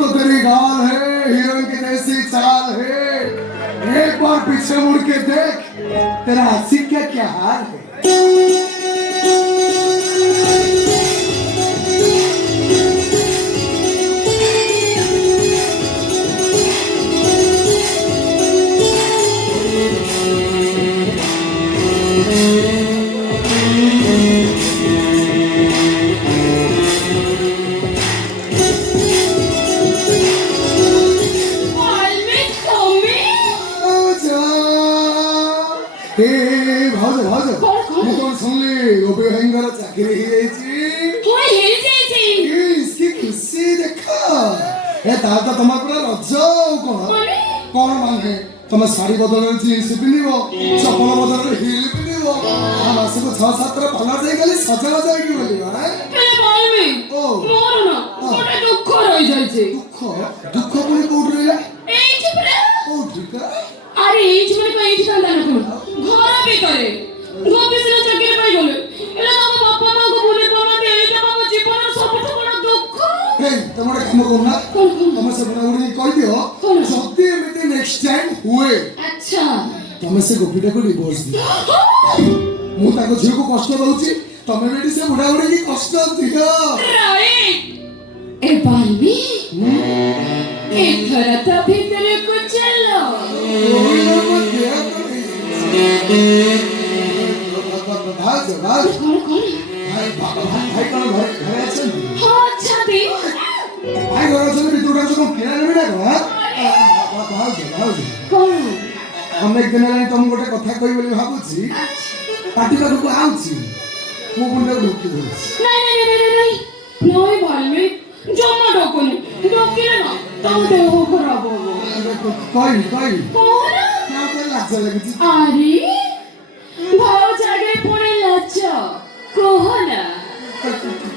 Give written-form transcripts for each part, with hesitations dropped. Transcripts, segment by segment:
तो तेरी गाल है, हीरोइन की जैसी चाल है, एक बार पीछे मुड़ के देख, तेरा आशिक क्या क्या हाल है। तुम शाढ़ी बदल जीन्स पिंध चपल बदल हिल पिंध मासक 6-7 भल जाए सजा जाएगी दुख रही जाइए। दुख दुख पुणी कौट रहा अरे एज माने को एज कांदा न घर भीतर ऑफिस रे चाकरी पाई गले एला तम बापा मां को भूली पना दे एटा मो जीवन सबठो बड़ दुख। हे तमरे काम करना तम से बना उड़ी कह दियो जति एमिते नेक्स्ट टाइम हुए अच्छा तम से गोपीटा को डिवोर्स दियो मु ताको झियो को कष्ट दउची तमे बेटी से बुढ़ा उड़ी की कष्ट दियो राइट ए बालमी एथरा त भीतर को चलो भाग भाई कौन घर अछन हां अच्छा दी भाई घर अछन बितुडा को किना नेबे ना कौन अनेक दिन लाइन तुम गोटे कथा कहि बोली भाबुची पार्टी को आउची मु बुंडे ढोकी बोलছি नहीं नय बालमी जम्मा डोकोनी डोकिले ना तम देह खराब हो कहि कौन ना तो लाज लगती अरे भाव जागे पुणे लाच कोहना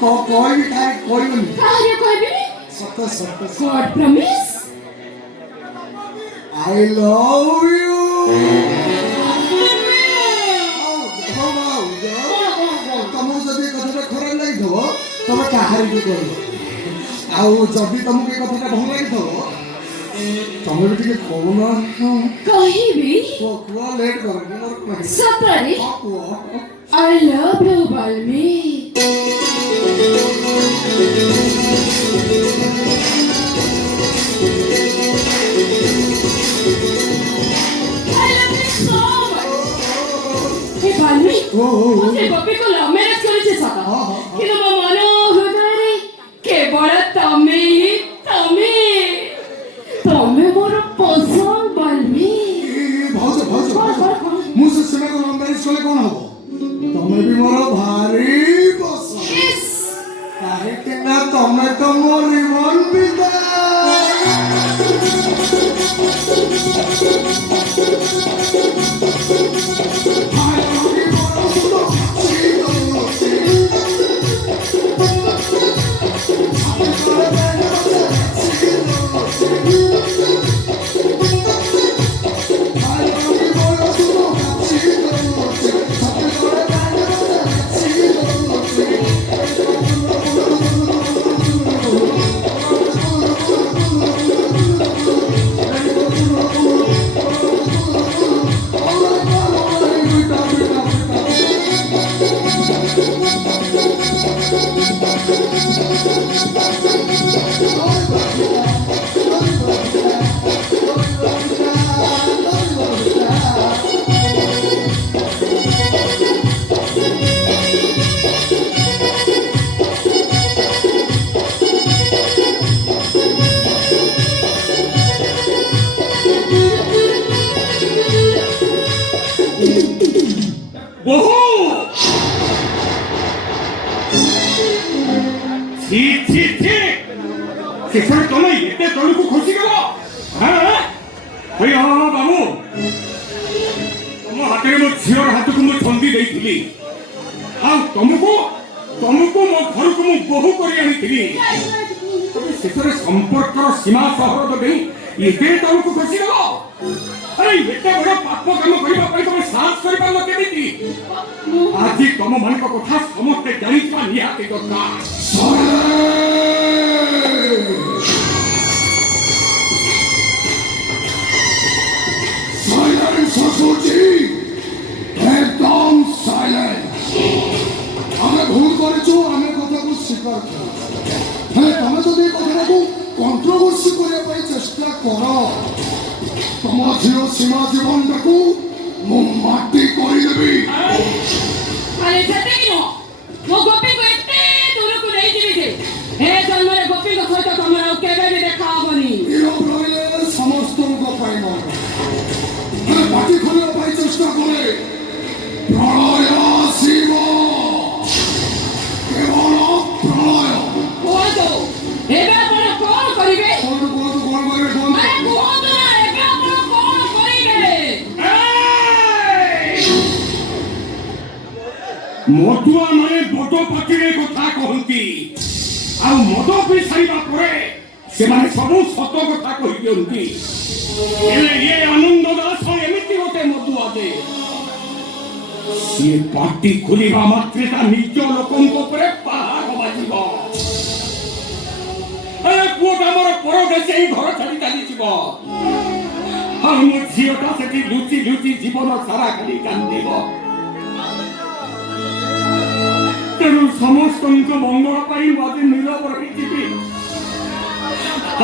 कोई भी काय कोई नहीं काहे कोई भी सत्य सत्य God promise I love you तुमको जब कथा खराब लगी थो तुम कहारी को कर आउ जब तुमको ये कथा भल लगी थो तुम भी टिके कहूना कहीं भी को लेट कर मोर सतरे आई लव यू बालमी बालमी मुझे बब्बी को लव मैरिज करे सका किंतु मो मन हृदय रे केवल तमे मोर पसंद बालमी भाउज मुझे सुना को लव मैरिज कले कोन हो तमे भी मोर भारी पसंद यस काहे के ना तमे तो मोर मन बिता किसान तो नहीं इतने तोड़ को खुशी करो हाँ भाई हाँ बाबू तुम हाथ में मुझ झियोर हाथ को मुझ छंदी दे थी हाँ तुमको मो घर को मु बहु करी आनी थी शेषर संपर्क सीमा सहर तो नहीं इतने तुमको खुशी करो अरे इतने बड़ा पाप काम करबा पई तुम साहस कर पालो केमिति आज तुम मन को कथा समस्त जानिबा निहाती दरकार ବୁଝିପାରୁଛ ହେଲେ ତମେ ଯଦି ଏ କଥାଟାକୁ କଣ୍ଟ୍ରୋଭର୍ସି କରିବା ପାଇଁ ଚେଷ୍ଟା କର ତମ ଝିଅ ସୀମା ଜୀବନଟାକୁ ମୁଁ ମାଟି କରିଦେବି। ଆରେ ସେତିକି ନୁହଁ ମୋ ଗୋପୀଙ୍କୁ ଏତେ ଦୂରକୁ ନେଇଯିବି ଯେ ଏ ଜନ୍ମରେ ଗୋପୀଙ୍କ ସହିତ ତମର ଆଉ କେବେ ବି ଦେଖା ହବନି। ନିରବ ରହିଲେ ସମସ୍ତଙ୍କ ପାଇଁ ଭଲ ହେଲେ ପାଟି ଖୋଲିବା ପାଇଁ ଚେଷ୍ଟା କରେ ପ୍ରଳୟ ଆସିବ କେବଳ ପ୍ରଳୟ। କୁହନ୍ତୁ ଏବେ ଆପଣ କଣ କରିବେ? କୁହନ୍ତୁ କୁହନ୍ତୁ କଣ କରିବେ କୁହନ୍ତୁ। ଆରେ କୁହନ୍ତୁ ନା ଏବେ ଆପଣ କଣ କରିବେ? ମଦୁଆ ମାନେ ବଡ଼ ପାଟିରେ କଥା କହନ୍ତି ଆଉ ମଦ ପିଇ ସାରିବା ପରେ ସେମାନେ ସବୁ ସତ କଥା କହିଦିଅନ୍ତି। ହେଲେ ଇଏ ଆନନ୍ଦ ଦାସ ଏମିତି ଗୋଟେ ମଦୁଆ ଯେ ସିଏ ପାଟି ଖୋଲିବା ମାତ୍ରେ ତା ନିଜ ଲୋକଙ୍କ ଉପରେ ପାହାଡ଼ ବାଜିବ। ଆରେ ପୁଅଟା ମୋର ପରଦେଶୀ ଏଇ ଘର ଛାଡ଼ି ଚାଲିଯିବ ଆଉ ମୋ ଝିଅଟା ସେଠି ଲୁଚି ଲୁଚି ଜୀବନ ସାରା ଖାଲି କାନ୍ଦିବ। ତେଣୁ ସମସ୍ତଙ୍କ ମଙ୍ଗଳ ପାଇଁ ମୁଁ ଆଜି ନୀରବ ରହିଯିବି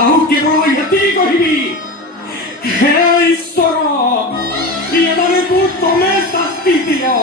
ଆଉ କେବଳ ଏତିକି କହିବି ହେ ଈଶ୍ୱର ଏମାନଙ୍କୁ ତମେ ଶାସ୍ତି ଦିଅ।